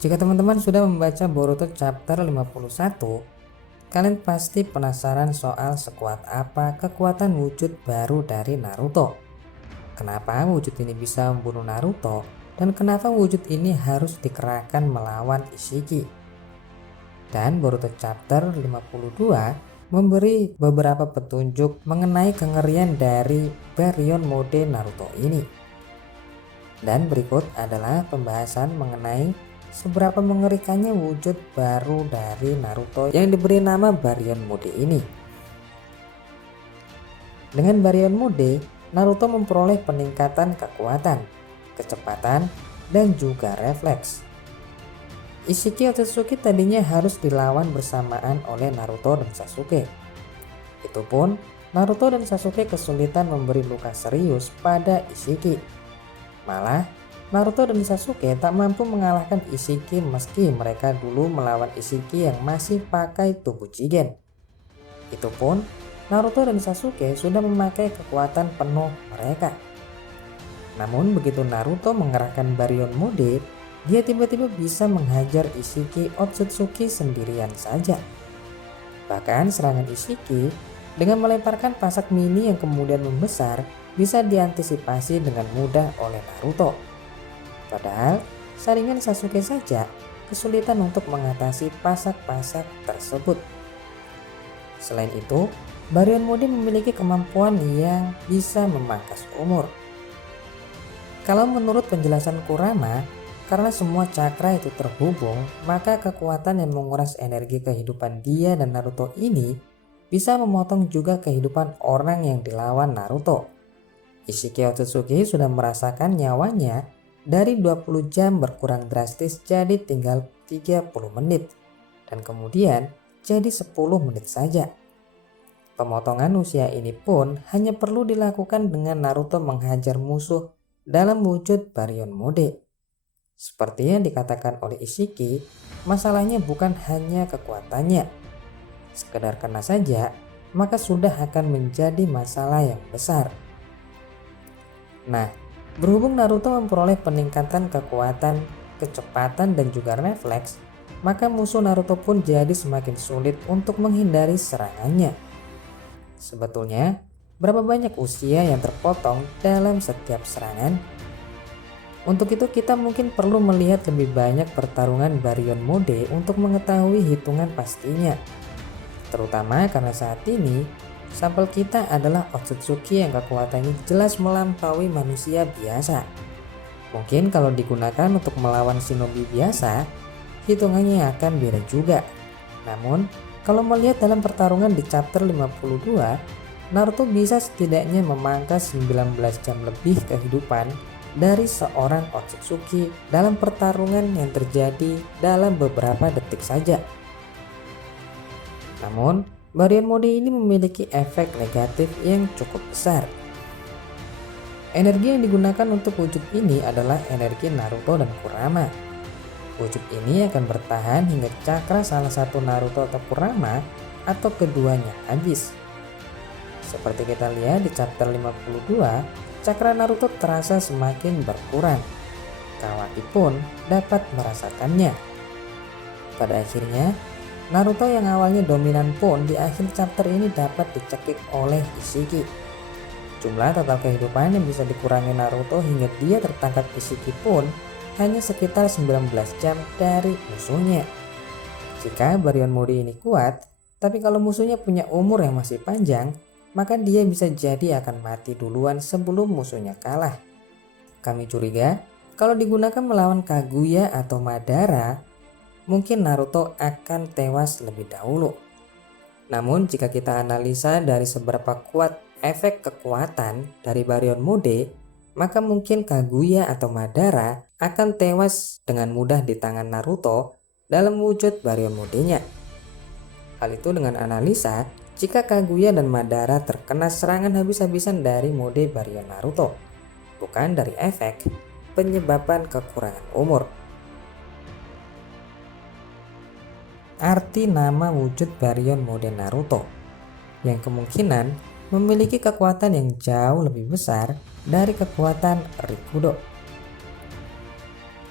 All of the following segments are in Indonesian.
Jika teman-teman sudah membaca Boruto chapter 51, kalian pasti penasaran soal sekuat apa kekuatan wujud baru dari Naruto. Kenapa wujud ini bisa membunuh Naruto dan kenapa wujud ini harus dikerahkan melawan Ishiki. Dan Boruto chapter 52 memberi beberapa petunjuk mengenai kengerian dari Baryon Mode Naruto ini. Dan berikut adalah pembahasan mengenai seberapa mengerikannya wujud baru dari Naruto yang diberi nama Baryon Mode ini. Dengan Baryon Mode, Naruto memperoleh peningkatan kekuatan, kecepatan, dan juga refleks. Ishiki Otsutsuki tadinya harus dilawan bersamaan oleh Naruto dan Sasuke. Itu pun, Naruto dan Sasuke kesulitan memberi luka serius pada Ishiki. Malah, Naruto dan Sasuke tak mampu mengalahkan Ishiki meski mereka dulu melawan Ishiki yang masih pakai tubuh Jigen. Itu pun, Naruto dan Sasuke sudah memakai kekuatan penuh mereka. Namun begitu Naruto mengerahkan Baryon Mode, dia tiba-tiba bisa menghajar Ishiki Otsutsuki sendirian saja. Bahkan serangan Ishiki dengan melemparkan pasak mini yang kemudian membesar bisa diantisipasi dengan mudah oleh Naruto. Padahal saringan Sasuke saja kesulitan untuk mengatasi pasak-pasak tersebut. Selain itu, Baryon Mode memiliki kemampuan yang bisa memangkas umur. Kalau menurut penjelasan Kurama, karena semua cakra itu terhubung, maka kekuatan yang menguras energi kehidupan dia dan Naruto ini bisa memotong juga kehidupan orang yang dilawan Naruto. Ishiki Otsutsuki sudah merasakan nyawanya dari 20 jam berkurang drastis jadi tinggal 30 menit dan kemudian jadi 10 menit saja. Pemotongan usia ini pun hanya perlu dilakukan dengan Naruto menghajar musuh dalam wujud Baryon Mode. Seperti yang dikatakan oleh Ishiki, masalahnya bukan hanya kekuatannya. Sekedar kena saja, maka sudah akan menjadi masalah yang besar. Nah, berhubung Naruto memperoleh peningkatan kekuatan, kecepatan, dan juga refleks, maka musuh Naruto pun jadi semakin sulit untuk menghindari serangannya. Sebetulnya, berapa banyak usia yang terpotong dalam setiap serangan? Untuk itu kita mungkin perlu melihat lebih banyak pertarungan Baryon Mode untuk mengetahui hitungan pastinya. Terutama karena saat ini sampel kita adalah Otsutsuki yang kekuatannya jelas melampaui manusia biasa. Mungkin kalau digunakan untuk melawan shinobi biasa, hitungannya akan beda juga. Namun, kalau melihat dalam pertarungan di chapter 52, Naruto bisa setidaknya memangkas 19 jam lebih kehidupan dari seorang Otsutsuki dalam pertarungan yang terjadi dalam beberapa detik saja. Namun, Baryon Mode ini memiliki efek negatif yang cukup besar. Energi yang digunakan untuk wujud ini adalah energi Naruto dan Kurama. Wujud ini akan bertahan hingga cakra salah satu Naruto atau Kurama atau keduanya habis. Seperti kita lihat di chapter 52, cakra Naruto terasa semakin berkurang. Kawaki pun dapat merasakannya. Pada akhirnya, Naruto yang awalnya dominan pun di akhir chapter ini dapat dicekik oleh Ishiki. Jumlah total kehidupan yang bisa dikurangi Naruto hingga dia tertangkap Ishiki pun hanya sekitar 19 jam dari musuhnya. Jika Baryon Mode ini kuat, tapi kalau musuhnya punya umur yang masih panjang, maka dia bisa jadi akan mati duluan sebelum musuhnya kalah. Kami curiga kalau digunakan melawan Kaguya atau Madara, mungkin Naruto akan tewas lebih dahulu. Namun jika kita analisa dari seberapa kuat efek kekuatan dari Baryon Mode, maka mungkin Kaguya atau Madara akan tewas dengan mudah di tangan Naruto dalam wujud Baryon Mode-nya. Hal itu dengan analisa jika Kaguya dan Madara terkena serangan habis-habisan dari mode Baryon Naruto, bukan dari efek penyebaban kekurangan umur. Arti nama wujud Baryon Mode Naruto yang kemungkinan memiliki kekuatan yang jauh lebih besar dari kekuatan Rikudo.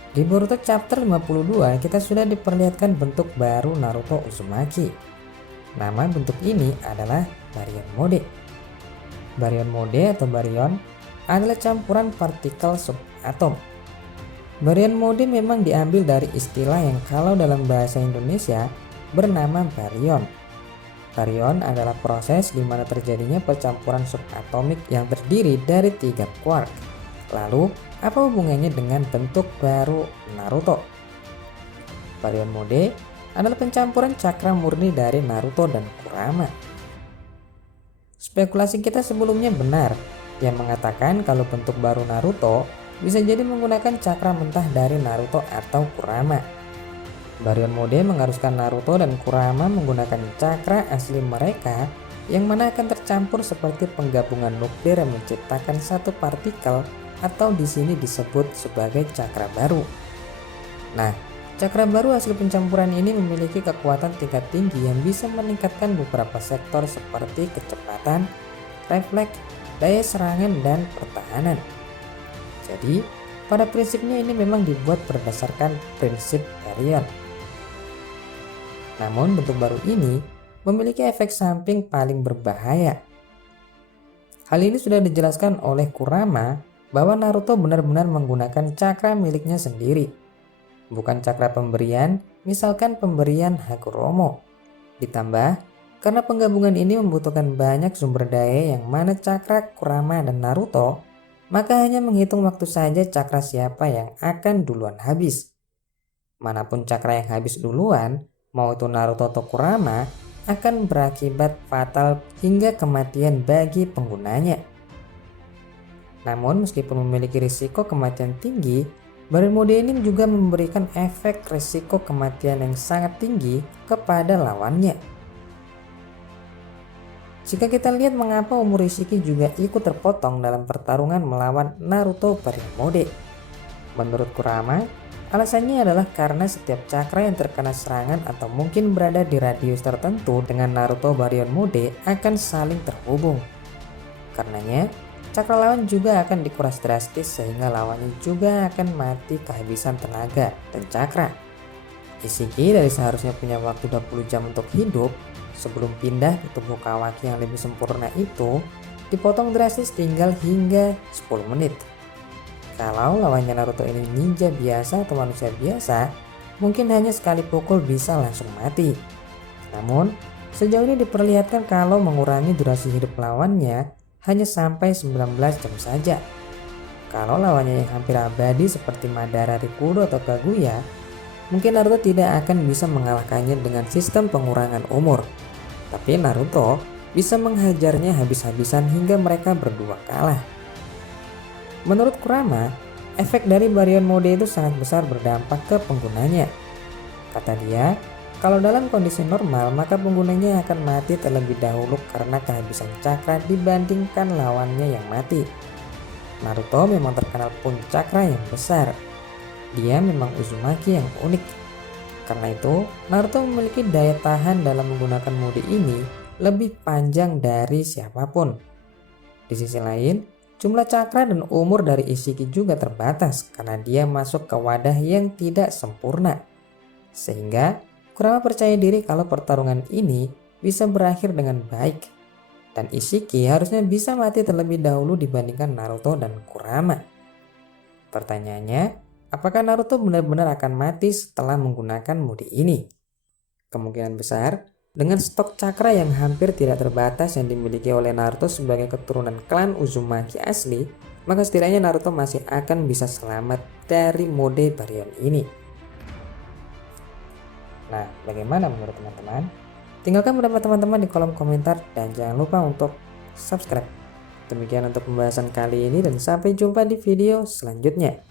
Di Boruto chapter 52 kita sudah diperlihatkan bentuk baru Naruto Uzumaki. Nama bentuk ini adalah baryon mode. Baryon mode atau baryon adalah campuran partikel subatom. Baryon mode memang diambil dari istilah yang kalau dalam bahasa Indonesia bernama baryon. Baryon adalah proses di mana terjadinya percampuran subatomik yang terdiri dari 3 quark. Lalu, apa hubungannya dengan bentuk baru Naruto? Baryon mode adalah pencampuran cakra murni dari Naruto dan Kurama. Spekulasi kita sebelumnya benar, yang mengatakan kalau bentuk baru Naruto bisa jadi menggunakan cakra mentah dari Naruto atau Kurama. Baryon mode mengharuskan Naruto dan Kurama menggunakan cakra asli mereka yang mana akan tercampur seperti penggabungan nuklir yang menciptakan satu partikel atau di sini disebut sebagai cakra baru. Nah, cakra baru hasil pencampuran ini memiliki kekuatan tingkat tinggi yang bisa meningkatkan beberapa sektor seperti kecepatan, refleks, daya serangan, dan pertahanan. Jadi, pada prinsipnya ini memang dibuat berdasarkan prinsip baryon. Namun bentuk baru ini memiliki efek samping paling berbahaya. Hal ini sudah dijelaskan oleh Kurama bahwa Naruto benar-benar menggunakan cakra miliknya sendiri, bukan cakra pemberian, misalkan pemberian Hagoromo. Ditambah, karena penggabungan ini membutuhkan banyak sumber daya yang mana cakra Kurama dan Naruto, maka hanya menghitung waktu saja cakra siapa yang akan duluan habis. Manapun cakra yang habis duluan, mau itu Naruto atau Kurama, akan berakibat fatal hingga kematian bagi penggunanya. Namun meskipun memiliki risiko kematian tinggi, baryon mode ini juga memberikan efek risiko kematian yang sangat tinggi kepada lawannya. Jika kita lihat mengapa umur Ishiki juga ikut terpotong dalam pertarungan melawan Naruto baryon mode. Menurut Kurama, alasannya adalah karena setiap cakra yang terkena serangan atau mungkin berada di radius tertentu dengan Naruto baryon mode akan saling terhubung. Karenanya, cakra lawan juga akan dikuras drastis sehingga lawannya juga akan mati kehabisan tenaga dan cakra. Ishiki dari seharusnya punya waktu 20 jam untuk hidup sebelum pindah ke tubuh Kawaki yang lebih sempurna itu dipotong drastis tinggal hingga 10 menit. Kalau lawannya Naruto ini ninja biasa atau manusia biasa, mungkin hanya sekali pukul bisa langsung mati. Namun, sejauh ini diperlihatkan kalau mengurangi durasi hidup lawannya hanya sampai 19 jam saja. Kalau lawannya yang hampir abadi seperti Madara Rikudo atau Kaguya, mungkin Naruto tidak akan bisa mengalahkannya dengan sistem pengurangan umur. Tapi Naruto bisa menghajarnya habis-habisan hingga mereka berdua kalah. Menurut Kurama, efek dari baryon mode itu sangat besar berdampak ke penggunanya. Kata dia, kalau dalam kondisi normal maka penggunanya akan mati terlebih dahulu karena kehabisan cakra dibandingkan lawannya yang mati. Naruto memang terkenal punya cakra yang besar. Dia memang Uzumaki yang unik. Karena itu, Naruto memiliki daya tahan dalam menggunakan mode ini lebih panjang dari siapapun. Di sisi lain, jumlah cakra dan umur dari Ishiki juga terbatas karena dia masuk ke wadah yang tidak sempurna. Sehingga Kurama percaya diri kalau pertarungan ini bisa berakhir dengan baik. Dan Ishiki harusnya bisa mati terlebih dahulu dibandingkan Naruto dan Kurama. Pertanyaannya, apakah Naruto benar-benar akan mati setelah menggunakan mode ini? Kemungkinan besar, dengan stok cakra yang hampir tidak terbatas yang dimiliki oleh Naruto sebagai keturunan klan Uzumaki asli, maka setidaknya Naruto masih akan bisa selamat dari mode baryon ini. Nah, bagaimana menurut teman-teman? Tinggalkan pendapat teman-teman di kolom komentar dan jangan lupa untuk subscribe. Demikian untuk pembahasan kali ini dan sampai jumpa di video selanjutnya.